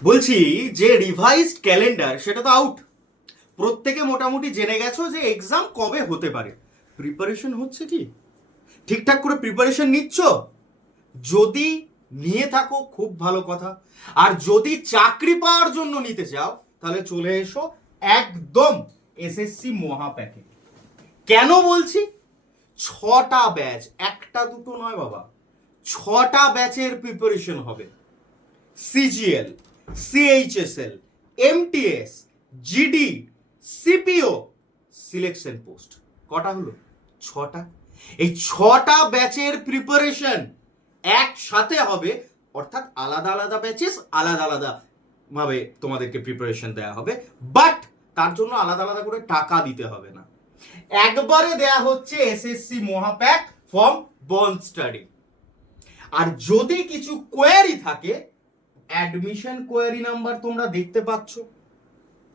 বলছি যে revised calendar সেটা তো আউট। প্রত্যেকে মোটামুটি জেনে গেছো যে এক্সাম কবে হতে পারে। প্রিপারেশন হচ্ছে কি? ঠিকঠাক করে প্রিপারেশন নিচ্ছ? যদি নিয়ে থাকো খুব ভালো কথা, আর যদি চাকরি পাওয়ার জন্য নিতে চাও তাহলে চলে এসো একদম এসএসসি মহাপ্যাকে। কেন বলছি? 6টা ব্যাচ, একটা দুটো নয় বাবা, 6টা ব্যাচের প্রিপারেশন হবে। CGL, CHSL, MTS, GD, CPO, selection post. কটা হলো? 6টা। এই 6টা ব্যাচের প্রিপারেশন একসাথে হবে, অর্থাৎ আলাদা আলাদা ব্যাচেস আলাদা আলাদা ভাবে তোমাদেরকে প্রিপারেশন দেওয়া হবে, বাট তার জন্য আলাদা আলাদা করে টাকা দিতে হবে না। একবারে দেয়া হচ্ছে এসএসসি মহাপ্যাক ফ্রম বন্ড স্টাডি। আর যদি কিছু কোয়ারি থাকে, অ্যাডমিশন কোয়ারি নাম্বার তোমরা দেখতে পাচ্ছ,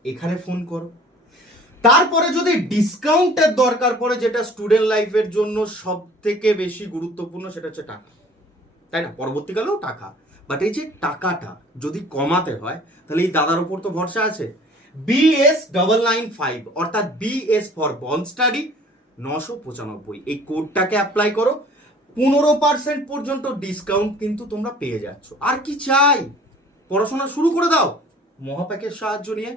এখানে ফোন করো। তারপরে যদি ডিসকাউন্টের দরকার পড়ে, যেটা স্টুডেন্ট লাইফের জন্য সব থেকে বেশি গুরুত্বপূর্ণ, সেটা হচ্ছে টাকা, তাই না? পরবর্তীকালেও টাকা, বাট এই যে টাকাটা যদি কমাতে হয় তাহলে এই দাদার উপর তো ভরসা আছে। BS995 অর্থাৎ BS ফর বন্ড স্টাডি 995, এই কোডটাকে অ্যাপ্লাই করো, 15% পর্যন্ত ডিসকাউন্ট কিন্তু তোমরা পেয়ে যাচ্ছ। আর কি চাই? পড়াশোনা শুরু করে দাও মহাপ্যাকের সাহায্য নিয়ে।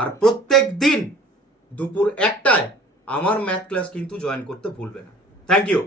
আর প্রত্যেক দিন দুপুর 1টায় আমার ম্যাথ ক্লাস কিন্তু জয়েন করতে ভুলবে না। Thank you.